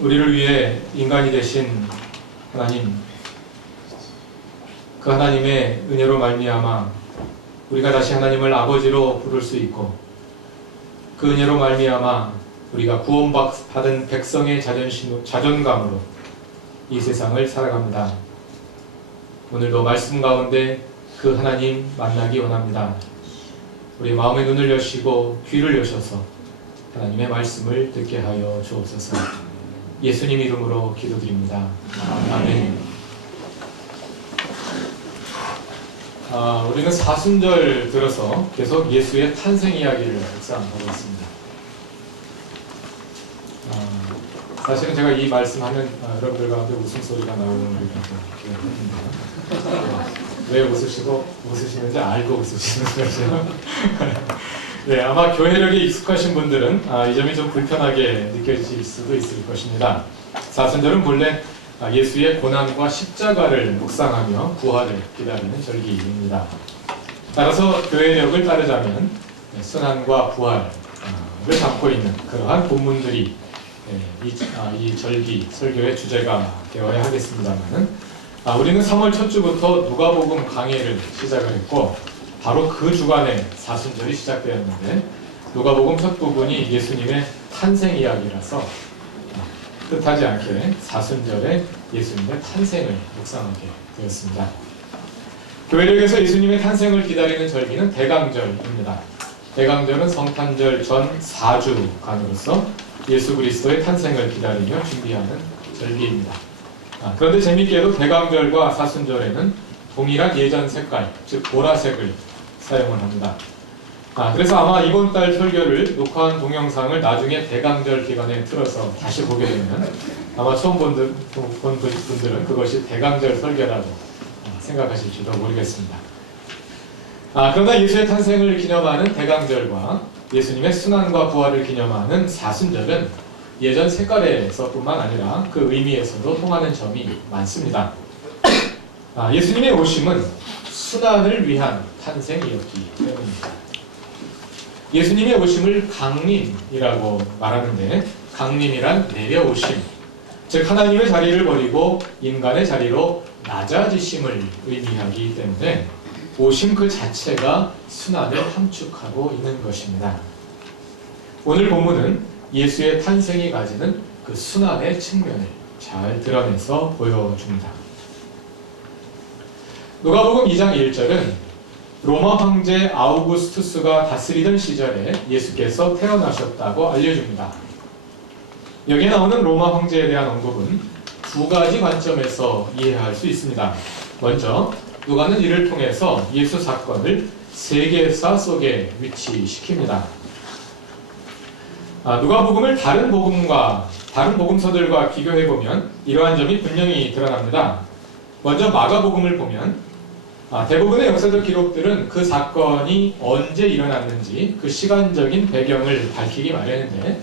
우리를 위해 인간이 되신 하나님, 그 하나님의 은혜로 말미암아 우리가 다시 하나님을 아버지로 부를 수 있고, 그 은혜로 말미암아 우리가 구원받은 백성의 자존감으로 이 세상을 살아갑니다. 오늘도 말씀 가운데 그 하나님 만나기 원합니다. 우리 마음의 눈을 여시고 귀를 여셔서 하나님의 말씀을 듣게 하여 주옵소서. 예수님 이름으로 기도드립니다. 아멘. 우리는 사순절 들어서 계속 예수의 탄생 이야기를 묵상하고 있습니다. 사실은 제가 이 말씀하면 여러분들 가운데 웃음소리가 나오는 걸 기억했는데요. 왜 웃으시는지 알고 웃으시는 거죠. 네, 아마 교회력에 익숙하신 분들은 이 점이 좀 불편하게 느껴질 수도 있을 것입니다. 사순절은 본래 예수의 고난과 십자가를 묵상하며 부활을 기다리는 절기입니다. 따라서 교회력을 따르자면 순환과 부활을 담고 있는 그러한 본문들이 이 절기 설교의 주제가 되어야 하겠습니다만, 우리는 3월 첫 주부터 누가복음 강해를 시작을 했고, 바로 그 주간에 사순절이 시작되었는데, 누가복음 첫 부분이 예수님의 탄생 이야기라서 뜻하지 않게 사순절에 예수님의 탄생을 묵상하게 되었습니다. 교회력에서 예수님의 탄생을 기다리는 절기는 대강절입니다. 대강절은 성탄절 전 4주간으로서 예수 그리스도의 탄생을 기다리며 준비하는 절기입니다. 그런데 재미있게도 대강절과 사순절에는 동일한 예전 색깔, 즉 보라색을 사용을 합니다. 그래서 아마 이번 달 설교를 녹화한 동영상을 나중에 대강절 기간에 틀어서 다시 보게 되면 아마 처음 본 분들은 그것이 대강절 설교라고 생각하실지도 모르겠습니다. 그러나 예수의 탄생을 기념하는 대강절과 예수님의 순환과 부활을 기념하는 사순절은 예전 색깔에서뿐만 아니라 그 의미에서도 통하는 점이 많습니다. 예수님의 오심은 순환을 위한 탄생이었기 때문입니다. 예수님의 오심을 강림이라고 말하는데, 강림이란 내려오심, 즉 하나님의 자리를 버리고 인간의 자리로 낮아지심을 의미하기 때문에 오심 그 자체가 순환을 함축하고 있는 것입니다. 오늘 본문은 예수의 탄생이 가지는 그 순환의 측면을 잘 드러내서 보여줍니다. 누가복음 2장 1절은 로마 황제 아우구스투스가 다스리던 시절에 예수께서 태어나셨다고 알려줍니다. 여기에 나오는 로마 황제에 대한 언급은 두 가지 관점에서 이해할 수 있습니다. 먼저 누가는 이를 통해서 예수 사건을 세계사 속에 위치시킵니다. 누가복음을 다른 복음서들과 비교해보면 이러한 점이 분명히 드러납니다. 먼저 마가복음을 보면 대부분의 역사적 기록들은 그 사건이 언제 일어났는지 그 시간적인 배경을 밝히기 마련인데,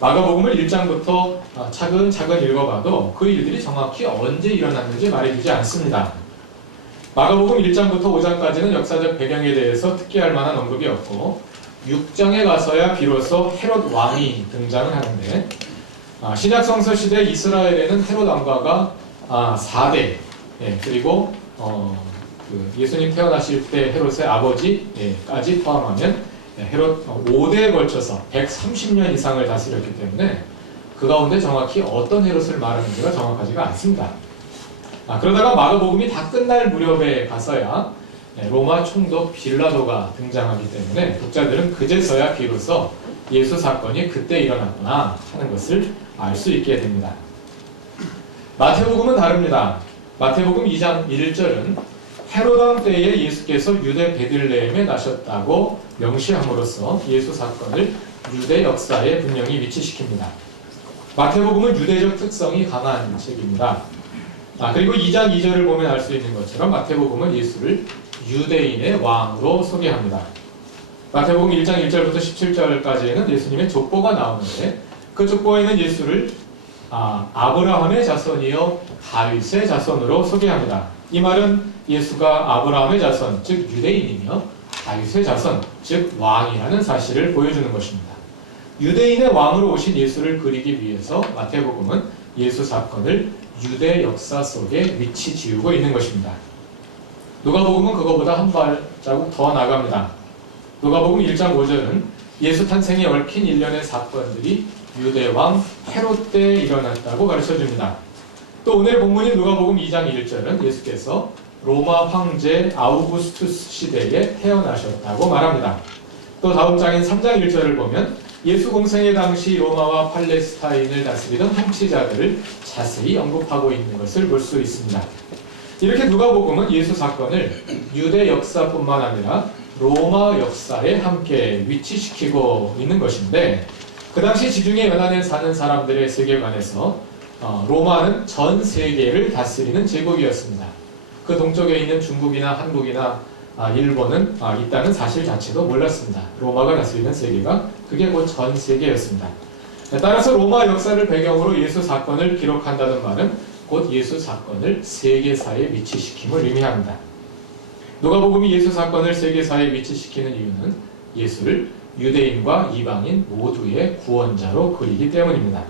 마가복음을 1장부터 차근차근 읽어봐도 그 일들이 정확히 언제 일어났는지 말해주지 않습니다. 마가복음 1장부터 5장까지는 역사적 배경에 대해서 특기할 만한 언급이 없고, 6장에 가서야 비로소 헤롯 왕이 등장을 하는데, 신약 성서 시대 이스라엘에는 헤롯 왕가가 4대, 그리고 예수님 태어나실 때 헤롯의 아버지까지 포함하면 헤롯 5대에 걸쳐서 130년 이상을 다스렸기 때문에 그 가운데 정확히 어떤 헤롯을 말하는지가 정확하지가 않습니다. 그러다가 마가복음이 다 끝날 무렵에 가서야 로마 총독 빌라도가 등장하기 때문에 독자들은 그제서야 비로소 예수 사건이 그때 일어났구나 하는 것을 알 수 있게 됩니다. 마태복음은 다릅니다. 마태복음 2장 1절은 헤롯 왕 때에 예수께서 유대 베들레헴에 나셨다고 명시함으로써 예수 사건을 유대 역사에 분명히 위치시킵니다. 마태복음은 유대적 특성이 강한 책입니다. 그리고 2장 2절을 보면 알 수 있는 것처럼 마태복음은 예수를 유대인의 왕으로 소개합니다. 마태복음 1장 1절부터 17절까지에는 예수님의 족보가 나오는데, 그 족보에는 예수를 아브라함의 자손이요 다윗의 자손으로 소개합니다. 이 말은 예수가 아브라함의 자손, 즉 유대인이며 다윗의 자손, 즉 왕이라는 사실을 보여주는 것입니다. 유대인의 왕으로 오신 예수를 그리기 위해서 마태복음은 예수 사건을 유대 역사 속에 위치 지우고 있는 것입니다. 누가복음은 그거보다 한 발자국 더 나갑니다. 누가복음 1장 5절은 예수 탄생에 얽힌 일련의 사건들이 유대왕 헤롯 때 일어났다고 가르쳐줍니다. 또 오늘 본문인 누가복음 2장 1절은 예수께서 로마 황제 아우구스투스 시대에 태어나셨다고 말합니다. 또 다음 장인 3장 1절을 보면 예수 공생의 당시 로마와 팔레스타인을 다스리던 통치자들을 자세히 언급하고 있는 것을 볼 수 있습니다. 이렇게 누가복음은 예수 사건을 유대 역사뿐만 아니라 로마 역사에 함께 위치시키고 있는 것인데, 그 당시 지중해 연안에 사는 사람들의 세계관에서 로마는 전 세계를 다스리는 제국이었습니다. 그 동쪽에 있는 중국이나 한국이나 일본은 있다는 사실 자체도 몰랐습니다. 로마가 다스리는 세계가 그게 곧 전 세계였습니다. 따라서 로마 역사를 배경으로 예수 사건을 기록한다는 말은 곧 예수 사건을 세계사에 위치시킴을 의미합니다. 누가복음이 예수 사건을 세계사에 위치시키는 이유는 예수를 유대인과 이방인 모두의 구원자로 그리기 때문입니다.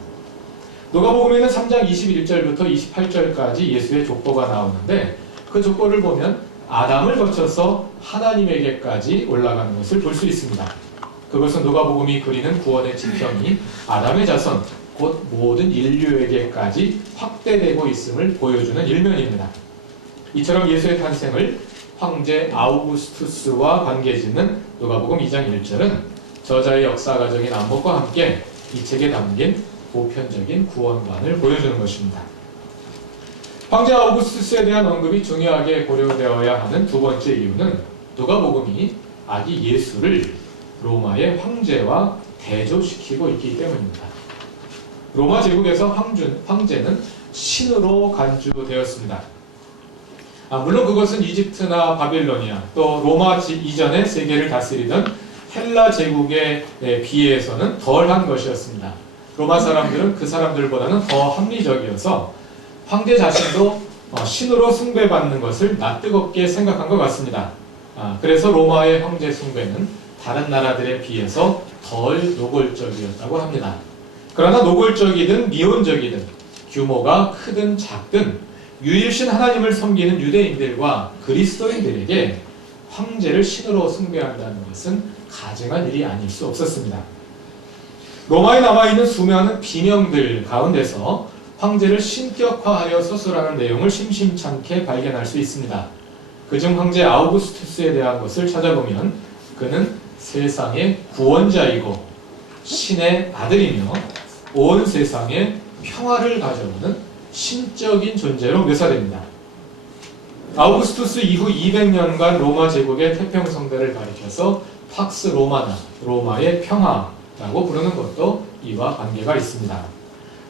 누가복음에는 3장 21절부터 28절까지 예수의 족보가 나오는데, 그 족보를 보면 아담을 거쳐서 하나님에게까지 올라가는 것을 볼 수 있습니다. 그것은 누가복음이 그리는 구원의 지평이 아담의 자손, 곧 모든 인류에게까지 확대되고 있음을 보여주는 일면입니다. 이처럼 예수의 탄생을 황제 아우구스투스와 관계짓는 누가복음 2장 1절은 저자의 역사 과정인 안목과 함께 이 책에 담긴 보편적인 구원관을 보여주는 것입니다. 황제 아우구스투스에 대한 언급이 중요하게 고려되어야 하는 두 번째 이유는 누가복음이 아기 예수를 로마의 황제와 대조시키고 있기 때문입니다. 로마 제국에서 황제는 신으로 간주되었습니다. 물론 그것은 이집트나 바빌로니아 또 로마 이전의 세계를 다스리던 헬라 제국에 비해서는 덜한 것이었습니다. 로마 사람들은 그 사람들보다는 더 합리적이어서 황제 자신도 신으로 숭배받는 것을 낯뜨겁게 생각한 것 같습니다. 그래서 로마의 황제 숭배는 다른 나라들에 비해서 덜 노골적이었다고 합니다. 그러나 노골적이든 미온적이든 규모가 크든 작든 유일신 하나님을 섬기는 유대인들과 그리스도인들에게 황제를 신으로 숭배한다는 것은 가증한 일이 아닐 수 없었습니다. 로마에 남아있는 수많은 비명들 가운데서 황제를 신격화하여 서술하는 내용을 심심찮게 발견할 수 있습니다. 그중 황제 아우구스투스에 대한 것을 찾아보면 그는 세상의 구원자이고 신의 아들이며 온 세상에 평화를 가져오는 신적인 존재로 묘사됩니다. 아우구스투스 이후 200년간 로마 제국의 태평성대를 가리켜서 팍스 로마나, 로마의 평화라고 부르는 것도 이와 관계가 있습니다.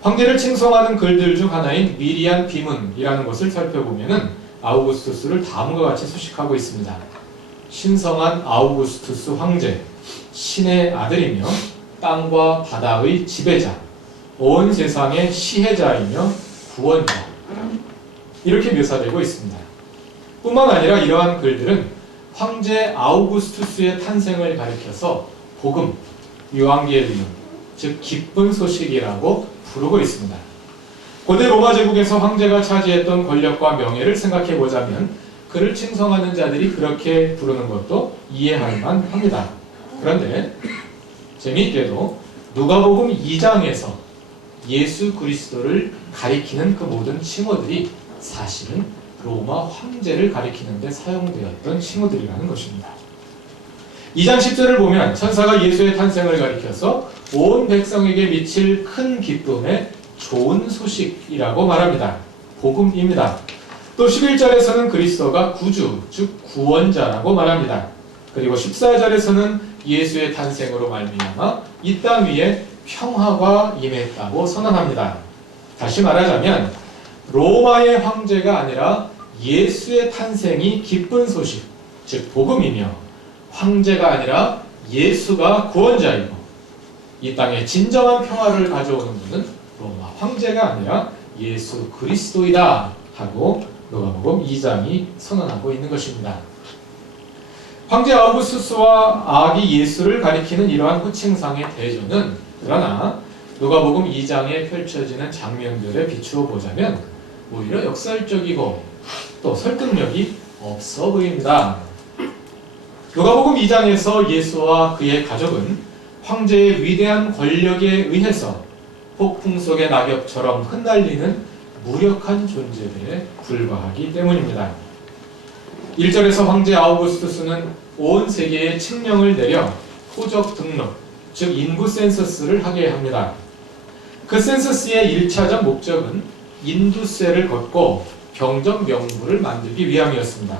황제를 칭송하는 글들 중 하나인 미리안 비문이라는 것을 살펴보면 아우구스투스를 다음과 같이 수식하고 있습니다. 신성한 아우구스투스 황제, 신의 아들이며 땅과 바다의 지배자, 온 세상의 시혜자이며 구원자, 이렇게 묘사되고 있습니다. 뿐만 아니라 이러한 글들은 황제 아우구스투스의 탄생을 가리켜서 복음, 유앙겔리움, 즉 기쁜 소식이라고 부르고 있습니다. 고대 로마 제국에서 황제가 차지했던 권력과 명예를 생각해 보자면 그를 칭송하는 자들이 그렇게 부르는 것도 이해할 만합니다. 그런데 재미있게도 누가복음 2장에서 예수 그리스도를 가리키는 그 모든 칭호들이 사실은 로마 황제를 가리키는 데 사용되었던 칭호들이라는 것입니다. 2장 10절을 보면 천사가 예수의 탄생을 가리켜서 온 백성에게 미칠 큰 기쁨의 좋은 소식이라고 말합니다. 복음입니다. 또 11절에서는 그리스도가 구주, 즉 구원자라고 말합니다. 그리고 14절에서는 예수의 탄생으로 말미암아 이 땅 위에 평화가 임했다고 선언합니다. 다시 말하자면 로마의 황제가 아니라 예수의 탄생이 기쁜 소식, 즉 복음이며 황제가 아니라 예수가 구원자이고 이 땅에 진정한 평화를 가져오는 분은 로마 황제가 아니라 예수 그리스도이다 하고 누가복음 2장이 선언하고 있는 것입니다. 황제 아우구스투스와 아기 예수를 가리키는 이러한 호칭상의 대조는 그러나 누가복음 2장에 펼쳐지는 장면들에 비추어 보자면 오히려 역설적이고 또 설득력이 없어 보입니다. 누가복음 2장에서 예수와 그의 가족은 황제의 위대한 권력에 의해서 폭풍 속의 낙엽처럼 흩날리는 무력한 존재들에 불과하기 때문입니다. 1절에서 황제 아우구스투스는 온 세계에 칙령을 내려 토적 등록, 즉 인구 센서스를 하게 합니다. 그 센서스의 1차적 목적은 인두세를 걷고 병적 명부를 만들기 위함이었습니다.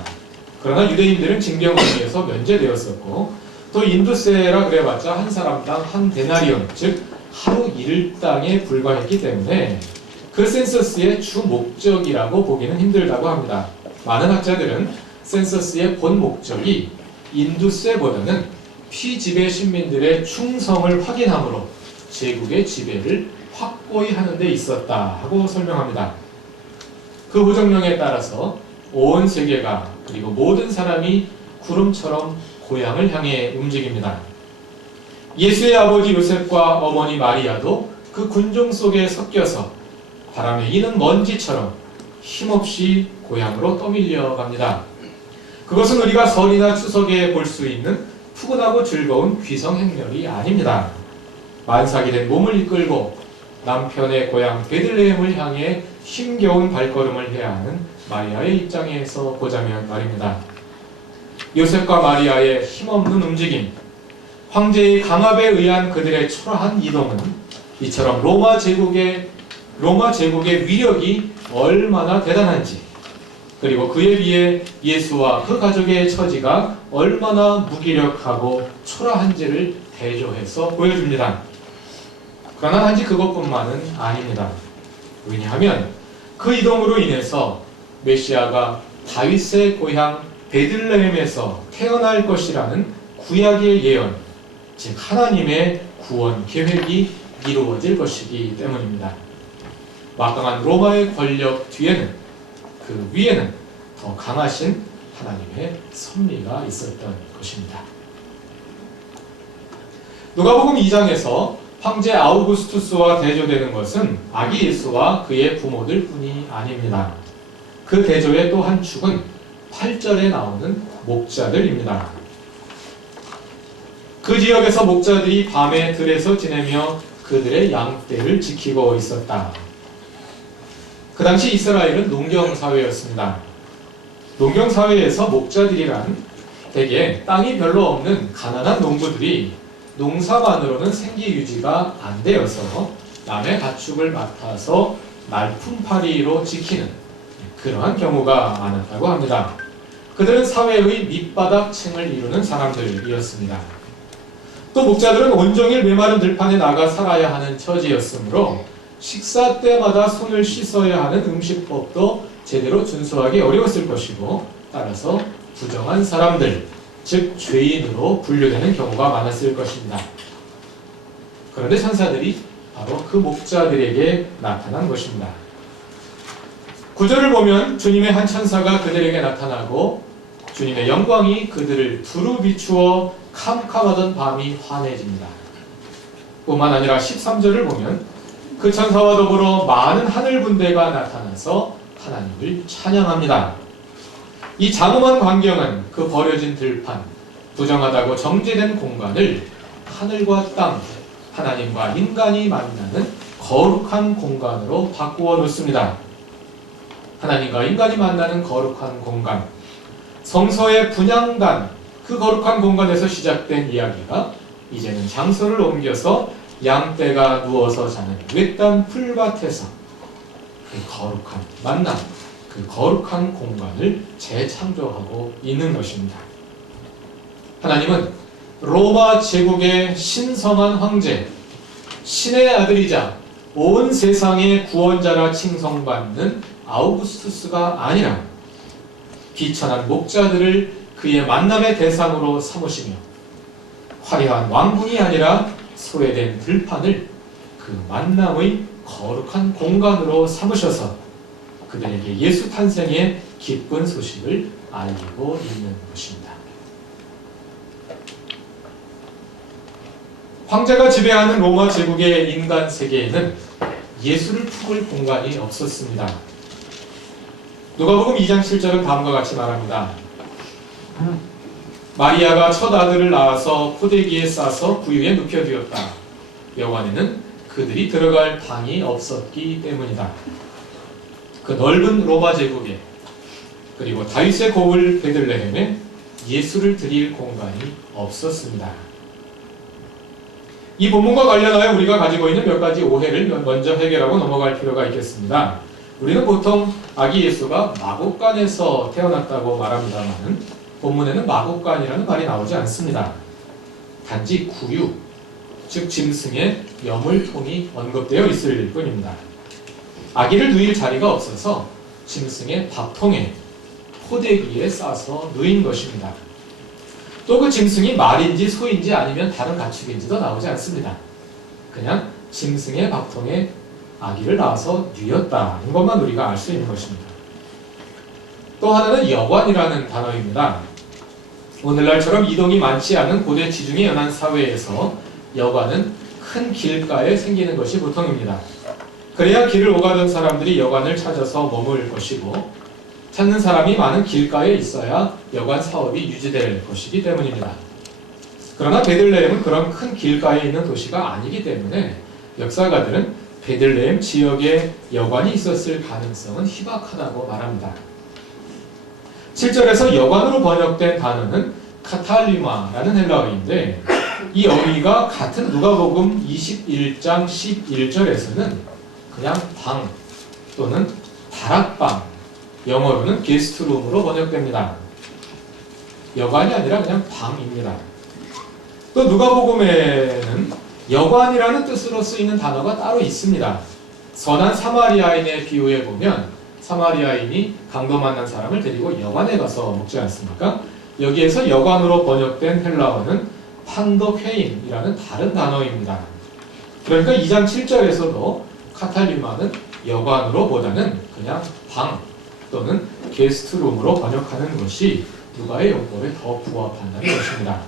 그러나 유대인들은 징병의무에서 면제되었었고 또 인두세라 그래봤자 한 사람당 한 데나리온, 즉 하루 일당에 불과했기 때문에 그 센서스의 주 목적이라고 보기는 힘들다고 합니다. 많은 학자들은 센서스의 본 목적이 인두세보다는 피지배 신민들의 충성을 확인함으로 제국의 지배를 확고히 하는 데 있었다 하고 설명합니다. 그 부정령에 따라서 온 세계가 그리고 모든 사람이 구름처럼 고향을 향해 움직입니다. 예수의 아버지 요셉과 어머니 마리아도 그 군중 속에 섞여서 바람에 이는 먼지처럼 힘없이 고향으로 떠밀려 갑니다. 그것은 우리가 설이나 추석에 볼 수 있는 푸근하고 즐거운 귀성 행렬이 아닙니다. 만삭이 된 몸을 이끌고 남편의 고향 베들레헴을 향해 힘겨운 발걸음을 해야 하는 마리아의 입장에서 보자면 말입니다. 요셉과 마리아의 힘없는 움직임, 황제의 강압에 의한 그들의 초라한 이동은 이처럼 로마 제국의 위력이 얼마나 대단한지, 그리고 그에 비해 예수와 그 가족의 처지가 얼마나 무기력하고 초라한지를 대조해서 보여줍니다. 그러나 단지 그것뿐만은 아닙니다. 왜냐하면 그 이동으로 인해서 메시아가 다윗의 고향 베들레헴에서 태어날 것이라는 구약의 예언, 즉 하나님의 구원 계획이 이루어질 것이기 때문입니다. 막강한 로마의 권력 뒤에는, 그 위에는 더 강하신 하나님의 섭리가 있었던 것입니다. 누가복음 2장에서 황제 아우구스투스와 대조되는 것은 아기 예수와 그의 부모들 뿐이 아닙니다. 그 대조의 또 한 축은 8절에 나오는 목자들입니다. 그 지역에서 목자들이 밤에 들에서 지내며 그들의 양떼를 지키고 있었다. 그 당시 이스라엘은 농경사회였습니다. 농경사회에서 목자들이란 대개 땅이 별로 없는 가난한 농부들이 농사만으로는 생기 유지가 안 되어서 남의 가축을 맡아서 말품팔이로 지키는 그러한 경우가 많았다고 합니다. 그들은 사회의 밑바닥층을 이루는 사람들이었습니다. 또 목자들은 온종일 메마른 들판에 나가 살아야 하는 처지였으므로 식사 때마다 손을 씻어야 하는 음식법도 제대로 준수하기 어려웠을 것이고, 따라서 부정한 사람들, 즉 죄인으로 분류되는 경우가 많았을 것입니다. 그런데 천사들이 바로 그 목자들에게 나타난 것입니다. 9절을 보면 주님의 한 천사가 그들에게 나타나고 주님의 영광이 그들을 두루 비추어 캄캄하던 밤이 환해집니다. 뿐만 아니라 13절을 보면 그 천사와 더불어 많은 하늘 군대가 나타나서 하나님을 찬양합니다. 이 장엄한 광경은 그 버려진 들판, 부정하다고 정제된 공간을 하늘과 땅, 하나님과 인간이 만나는 거룩한 공간으로 바꾸어 놓습니다. 하나님과 인간이 만나는 거룩한 공간, 성서의 분향단, 그 거룩한 공간에서 시작된 이야기가 이제는 장소를 옮겨서 양떼가 누워서 자는 외딴 풀밭에서 그 거룩한 만남, 그 거룩한 공간을 재창조하고 있는 것입니다. 하나님은 로마 제국의 신성한 황제, 신의 아들이자 온 세상의 구원자라 칭송받는 아우구스투스가 아니라 비천한 목자들을 그의 만남의 대상으로 삼으시며 화려한 왕궁이 아니라 소외된 들판을 그 만남의 거룩한 공간으로 삼으셔서 그들에게 예수 탄생의 기쁜 소식을 알리고 있는 것입니다. 황제가 지배하는 로마 제국의 인간 세계에는 예수를 품을 공간이 없었습니다. 누가복음 2장 7절은 다음과 같이 말합니다. 마리아가 첫 아들을 낳아서 포대기에 싸서 구유에 눕혀두었다. 여관에는 그들이 들어갈 방이 없었기 때문이다. 그 넓은 로마 제국에 그리고 다윗의 고을 베들레헴에 예수를 드릴 공간이 없었습니다. 이 본문과 관련하여 우리가 가지고 있는 몇 가지 오해를 먼저 해결하고 넘어갈 필요가 있겠습니다. 우리는 보통 아기 예수가 마곡간에서 태어났다고 말합니다만 본문에는 마곡간이라는 말이 나오지 않습니다. 단지 구유, 즉 짐승의 여물통이 언급되어 있을 뿐입니다. 아기를 누일 자리가 없어서 짐승의 밥통에 포대기에 싸서 누인 것입니다. 또 그 짐승이 말인지 소인지 아니면 다른 가축인지도 나오지 않습니다. 그냥 짐승의 밥통에 아기를 낳아서 누였다는 것만 우리가 알 수 있는 것입니다. 또 하나는 여관이라는 단어입니다. 오늘날처럼 이동이 많지 않은 고대 지중해 연안 사회에서 여관은 큰 길가에 생기는 것이 보통입니다. 그래야 길을 오가던 사람들이 여관을 찾아서 머물 것이고 찾는 사람이 많은 길가에 있어야 여관 사업이 유지될 것이기 때문입니다. 그러나 베들레헴은 그런 큰 길가에 있는 도시가 아니기 때문에 역사가들은 베들레헴 지역에 여관이 있었을 가능성은 희박하다고 말합니다. 7절에서 여관으로 번역된 단어는 카탈리마라는 헬라어인데 이 어휘가 같은 누가복음 21장 11절에서는 그냥 방 또는 다락방, 영어로는 게스트룸으로 번역됩니다. 여관이 아니라 그냥 방입니다. 또 누가복음에는 여관이라는 뜻으로 쓰이는 단어가 따로 있습니다. 선한 사마리아인의 비유에 보면 사마리아인이 강도 만난 사람을 데리고 여관에 가서 먹지 않습니까? 여기에서 여관으로 번역된 헬라어는 판도케인이라는 다른 단어입니다. 그러니까 2장 7절에서도 카탈리마는 여관으로 보다는 그냥 방 또는 게스트룸으로 번역하는 것이 누가의 용법에 더 부합한다는 것입니다.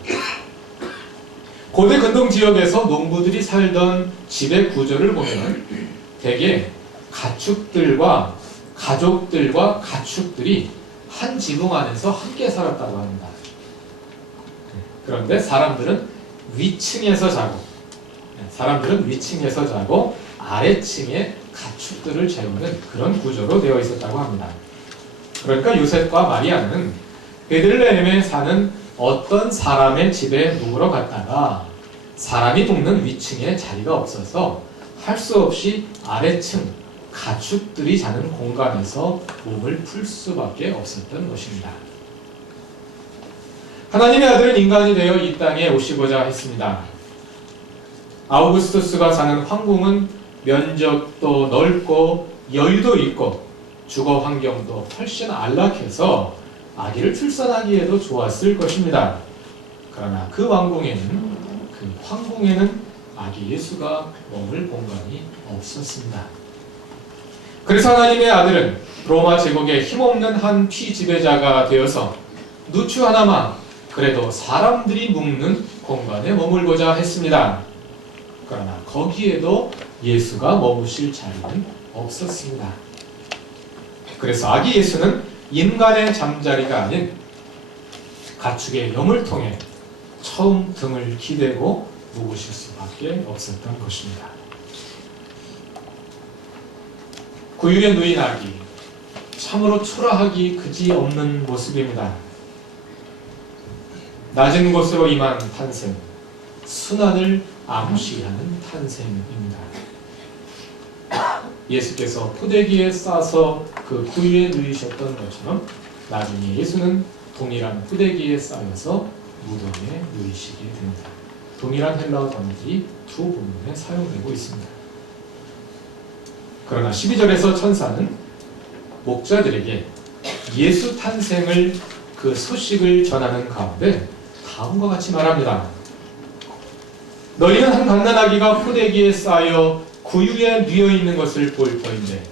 고대 근동 지역에서 농부들이 살던 집의 구조를 보면 대개 가축들과 가족들과 가축들이 한 지붕 안에서 함께 살았다고 합니다. 그런데 사람들은 위층에서 자고 아래층에 가축들을 재우는 그런 구조로 되어 있었다고 합니다. 그러니까 요셉과 마리아는 베들레헴에 사는 어떤 사람의 집에 묵으러 갔다가 사람이 묵는 위층에 자리가 없어서 할 수 없이 아래층 가축들이 자는 공간에서 몸을 풀 수밖에 없었던 것입니다. 하나님의 아들은 인간이 되어 이 땅에 오시고자 했습니다. 아우구스투스가 사는 황궁은 면적도 넓고 여유도 있고 주거 환경도 훨씬 안락해서 아기를 출산하기에도 좋았을 것입니다. 그러나 그 황궁에는 아기 예수가 머물 공간이 없었습니다. 그래서 하나님의 아들은 로마 제국의 힘없는 한 피지배자가 되어서 누추 하나만 그래도 사람들이 묵는 공간에 머물고자 했습니다. 그러나 거기에도 예수가 머무실 자리는 없었습니다. 그래서 아기 예수는 인간의 잠자리가 아닌 가축의 여물통에 처음 등을 기대고 묵으실 수밖에 없었던 것입니다. 구유에 누인 아기, 참으로 초라하기 그지없는 모습입니다. 낮은 곳으로 임한 탄생, 순환을 암시하는 탄생입니다. 예수께서 포대기에 싸서 그 구유에 누이셨던 것처럼 나중에 예수는 동일한 포대기에 쌓여서 무덤에 누이시게 됩니다. 동일한 헬라어 단어들이 두 본문에 사용되고 있습니다. 그러나 12절에서 천사는 목자들에게 예수 탄생을 그 소식을 전하는 가운데 다음과 같이 말합니다. 너희는 한 갓난아기가 포대기에 쌓여 구유에 누워 있는 것을 볼 터인데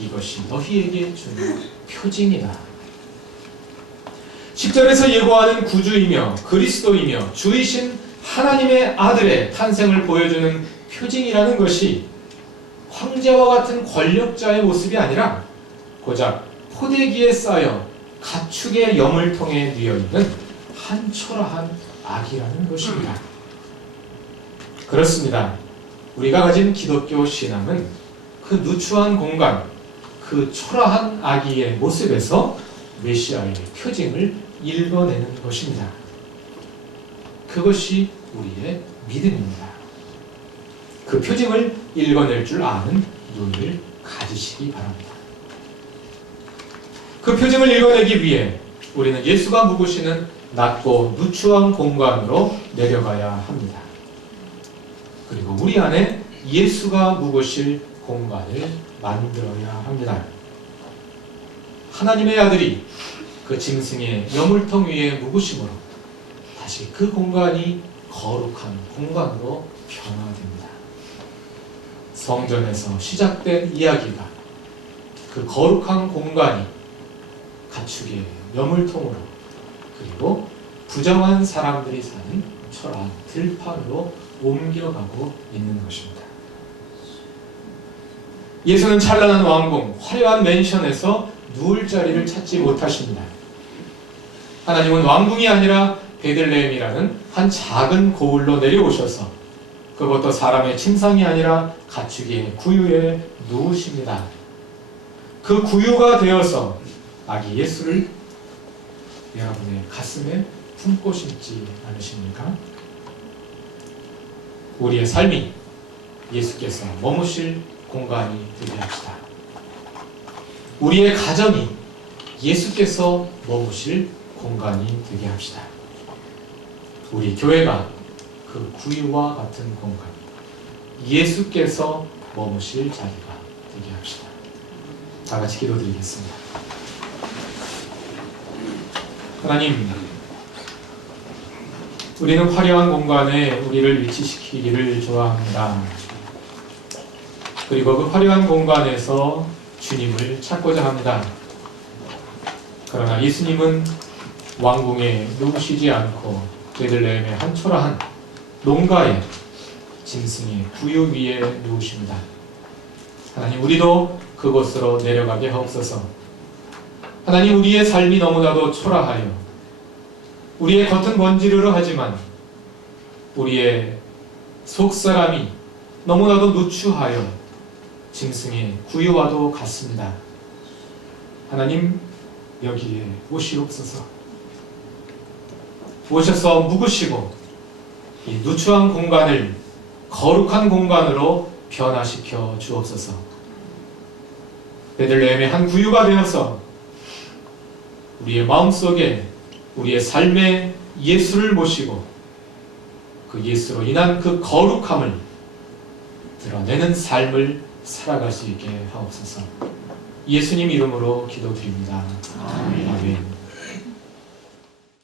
이것이 너희에게 주는 표징이다. 10절에서 예고하는 구주이며 그리스도이며 주이신 하나님의 아들의 탄생을 보여주는 표징이라는 것이 황제와 같은 권력자의 모습이 아니라 고작 포대기에 쌓여 가축의 염을 통해 뉘어있는 한 초라한 아기라는 것입니다. 그렇습니다. 우리가 가진 기독교 신앙은 그 누추한 공간, 그 초라한 아기의 모습에서 메시아의 표징을 읽어내는 것입니다. 그것이 우리의 믿음입니다. 그 표징을 읽어낼 줄 아는 눈을 가지시기 바랍니다. 그 표징을 읽어내기 위해 우리는 예수가 묵으시는 낮고 누추한 공간으로 내려가야 합니다. 그리고 우리 안에 예수가 묵으실 공간을 만들어야 합니다. 하나님의 아들이 그 짐승의 여물통 위에 묵으심으로 다시 그 공간이 거룩한 공간으로 변화됩니다. 성전에서 시작된 이야기가 그 거룩한 공간이 가축의 여물통으로 그리고 부정한 사람들이 사는 초라한 들판으로 옮겨가고 있는 것입니다. 예수는 찬란한 왕궁, 화려한 맨션에서 누울 자리를 찾지 못하십니다. 하나님은 왕궁이 아니라 베들레헴이라는 한 작은 고을로 내려오셔서 그것도 사람의 침상이 아니라 가축의 구유에 누우십니다. 그 구유가 되어서 아기 예수를 여러분의 가슴에 품고 싶지 않으십니까? 우리의 삶이 예수께서 머무실 공간이 되게 합시다. 우리의 가정이 예수께서 머무실 공간이 되게 합시다. 우리 교회가 그 구유와 같은 공간, 예수께서 머무실 자리가 되게 합시다. 다 같이 기도드리겠습니다. 하나님, 우리는 화려한 공간에 우리를 위치시키기를 좋아합니다. 그리고 그 화려한 공간에서 주님을 찾고자 합니다. 그러나 예수님은 왕궁에 누우시지 않고 베들레헴의 한 초라한 농가에 짐승의 구유 위에 누우십니다. 하나님, 우리도 그곳으로 내려가게 하옵소서. 하나님, 우리의 삶이 너무나도 초라하여 우리의 겉은 번지르르하지만 우리의 속사람이 너무나도 누추하여 짐승의 구유와도 같습니다. 하나님, 여기에 오시옵소서. 오셔서 묵으시고 이 누추한 공간을 거룩한 공간으로 변화시켜 주옵소서. 베들레헴의 한 구유가 되어서 우리의 마음속에 우리의 삶에 예수를 모시고 그 예수로 인한 그 거룩함을 드러내는 삶을 살아갈 수 있게 하옵소서. 예수님 이름으로 기도드립니다. 아멘.